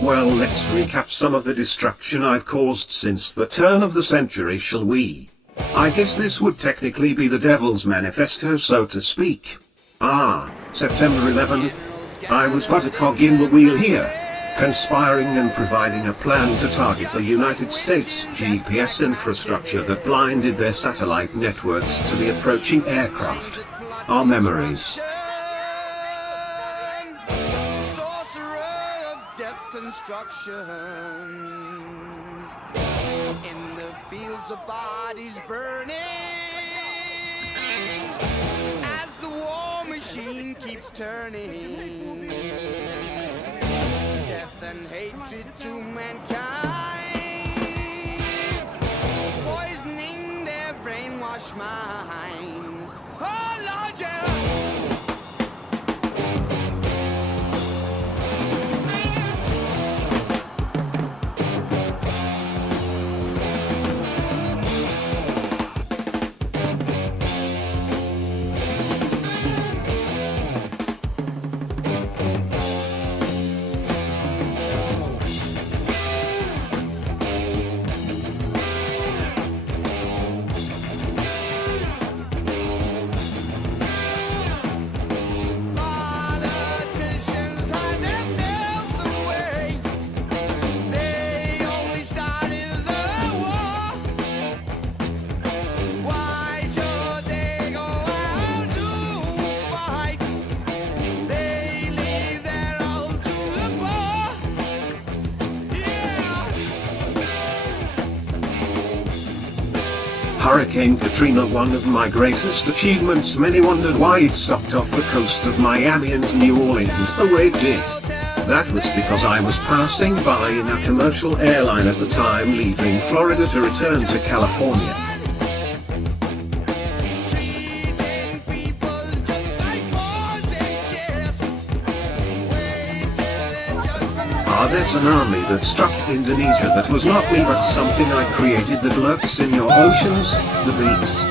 Well, let's recap some of the destruction I've caused since the turn of the century, shall we? I guess this would technically be the Devil's Manifesto, so to speak. September 11th. I was but a cog in the wheel here, conspiring and providing a plan to target the United States GPS infrastructure that blinded their satellite networks to the approaching aircraft. Our memories. Construction in the fields of bodies burning as the war machine keeps turning death and hatred to mankind, poisoning their brainwashed minds. Oh Lord, yeah. Hurricane Katrina, one of my greatest achievements. Many wondered why it stopped off the coast of Miami and New Orleans the way it did. That was because I was passing by in a commercial airline at the time, leaving Florida to return to California. There's an army that struck Indonesia that was not me but something I created that lurks in your oceans, the beast.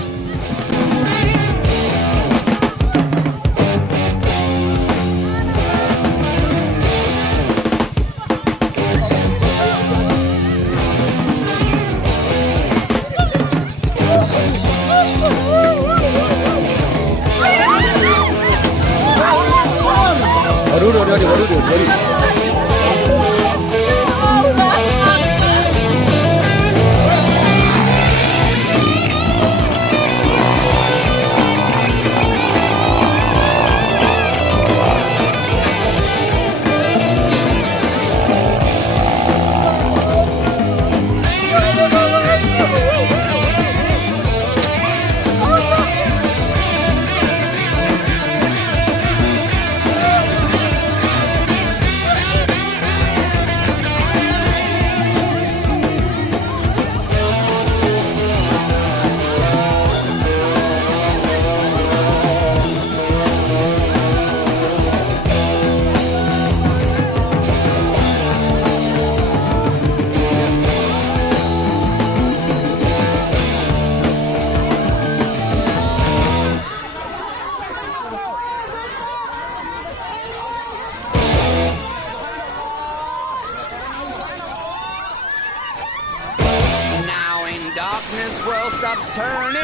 Darkness, world stops turning.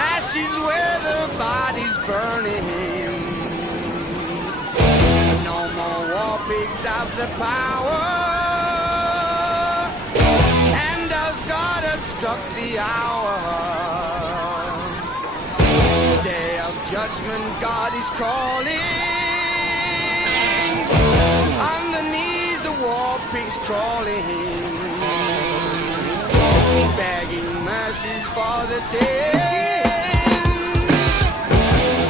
Ashes where the body's burning. No more war pigs have the power. And as God has struck the hour, day of judgment, God is calling. Underneath the war pigs crawling, begging mercies for the sins.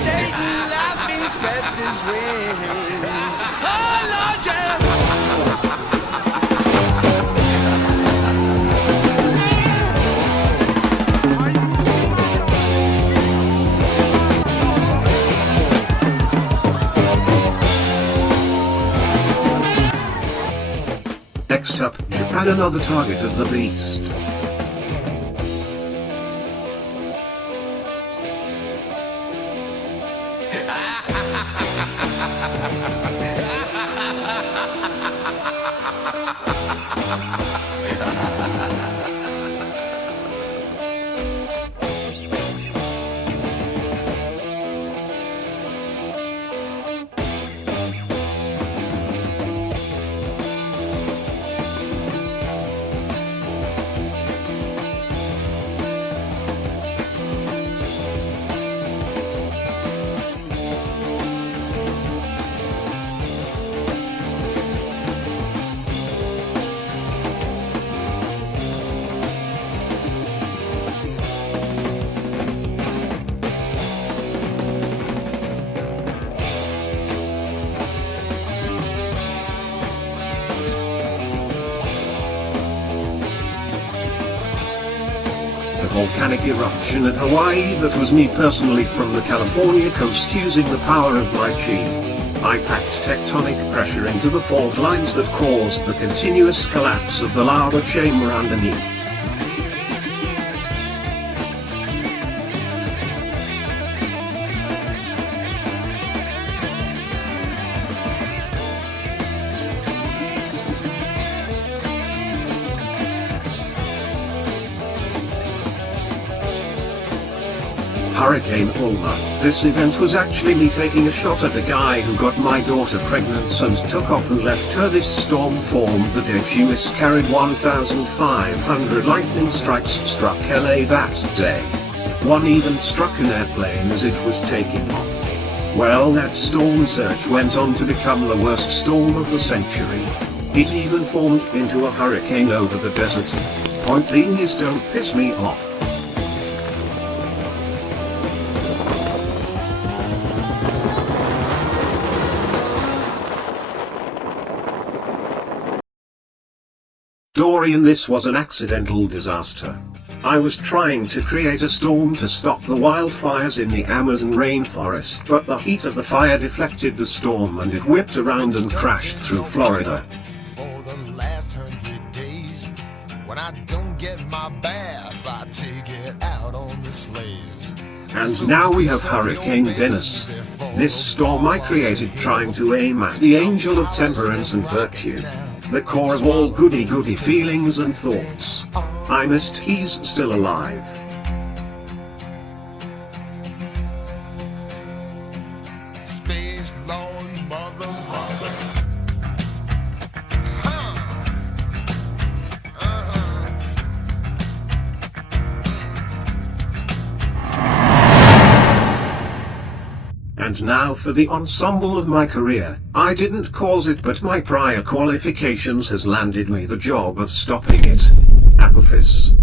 Satan laughing spreads his wings. Oh Lord, yeah. Next up, Japan, another target of the beast. volcanic eruption at Hawaii that was me personally from the California coast using the power of my chi. I packed tectonic pressure into the fault lines that caused the continuous collapse of the lava chamber underneath. Hurricane Wilma. This event was actually me taking a shot at the guy who got my daughter pregnant and took off and left her. This storm formed the day she miscarried. 1,500 lightning strikes struck LA that day. One even struck an airplane as it was taking off. Well, that storm surge went on to become the worst storm of the century. It even formed into a hurricane over the desert. Point being is, don't piss me off. Dorian, this was an accidental disaster. I was trying to create a storm to stop the wildfires in the Amazon rainforest, but the heat of the fire deflected the storm and it whipped around and crashed through Florida. For the last 100 days, when I don't get my bath, I take it out on the slaves. And now we have Hurricane Dennis. This storm I created trying to aim at the angel of temperance and virtue. The core of all goody-goody feelings and thoughts. I missed he's still alive. Space Lord motherfucker. And now for the ensemble of my career. I didn't cause it, but my prior qualifications has landed me the job of stopping it. Apophis.